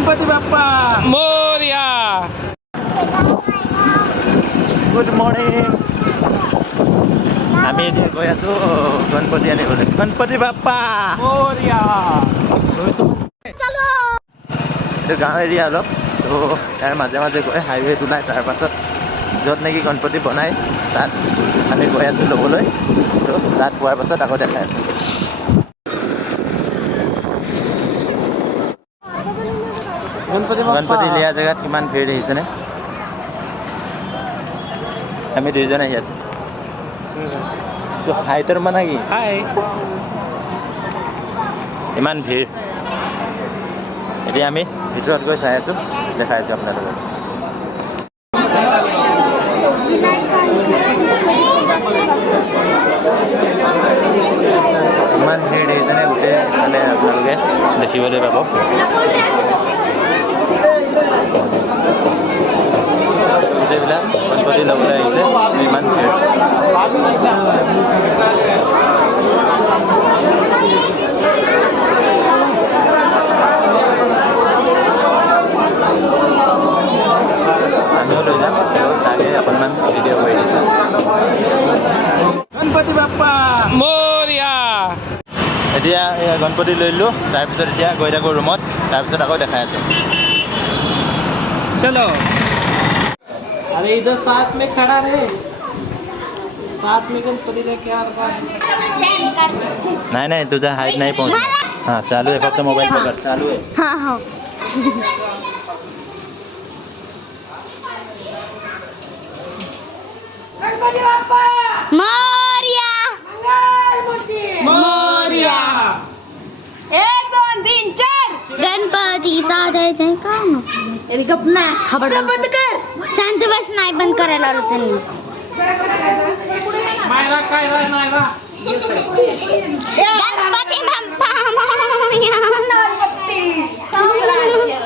Ganpati Bappa Morya. Good morning. आम्ही इथे गई आছো गणपती आनिবলৈ. गणपती बाप्पा मोरया. এইটো গাঁও এৰিয়া অলপ, তো ইয়াৰ মাজে মাজে গৈ হাইৱেত ওলাই তাৰপাছত য'ত নেকি গণপতি বনাই তাত আমি গৈ আছোঁ ল'বলৈ. তো তাত পোৱাৰ পাছত আকৌ দেখাই আছোঁ. গণপতি লিয়া জেগাত কিমান ভিৰ দেখিছেনে? আমি দুইজন আহি আছোঁ. তো হাইটৰ মানে কি হাই. ইমান ভিৰ. এতিয়া আমি ভিতৰত গৈ চাই আছোঁ, দেখাই আছোঁ আপোনালোকক. ইমান ভিৰ দেখিছেনে? গোটেই মানে আপোনালোকে দেখিবলৈ পাব. গোটেইবিলাক গণপতি ল'বলৈ আহিছে, ইমান ভিৰ. আমিও লৈ যাম, তাকে অকণমান ভিডিঅ' কৰি দিছোঁ. গণপতি বাপ্পা মোৰয়া. এতিয়া গণপতি লৈ ললোঁ, তাৰপিছত এতিয়া গৈ থাকোঁ ৰুমত, তাৰপিছত আকৌ দেখাই আছোঁ. चलो. अरे इधर साथ में खड़ा रहे, साथ में गणपति लेके आ रहा है. नाही नाही, तुझा हाईट नाही पोहोचला. हां चालू आहे, फक्त मोबाईल पकड. चालू आहे. हाँ हाँ. गणपती बाप्पा मोरया. मोरया. 1 2 3 4 गणपतीचा जय जयकार. अरे गप ना, खबरदार. बंद कर. शांत बस. नाही बंद करायला लावलं त्यांनी. मायरा काय रा नायरा. गणपती बाप्पा मोरया. गणपती साम्राज्य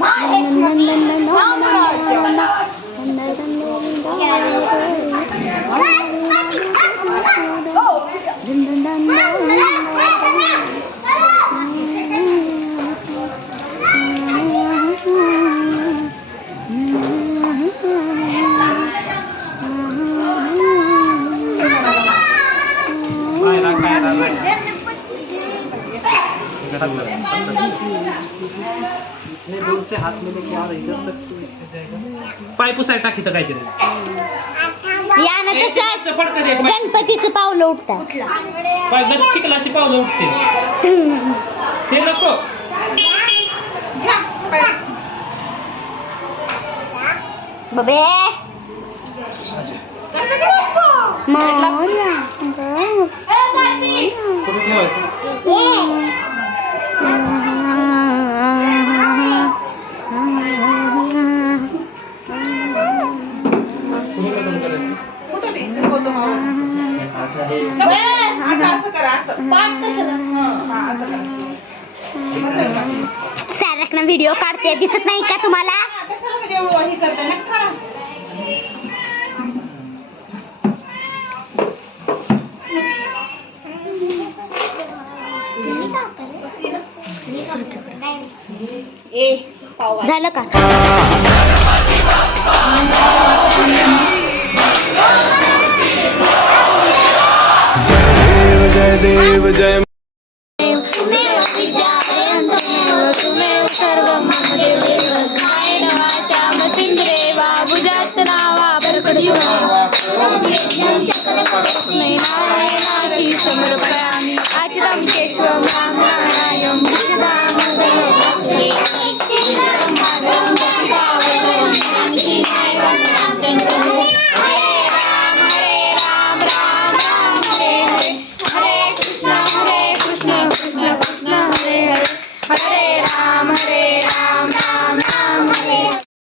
माहेश्वरी साम्राज्य. मायरा काय रा. इतने दूर से हाथ में लेके आ रही, इधर तक तो इससे जाएगा. पाय पुसाय टाकी तर काहीतरी. यानं तसं गणपतीचं पावलं उठतात. पाय जर चिखलाची पावलं उठते. ते नको. बबे मोरया. कुठे ठेवायचं? सारखं व्हिडिओ काढते, दिसत नाही का तुम्हाला? झालं का? जय देव जय तुम्हें सर्व बाबुजात रावा नारायणाची समर्पयामि. आचरम केशवम राम नारायण.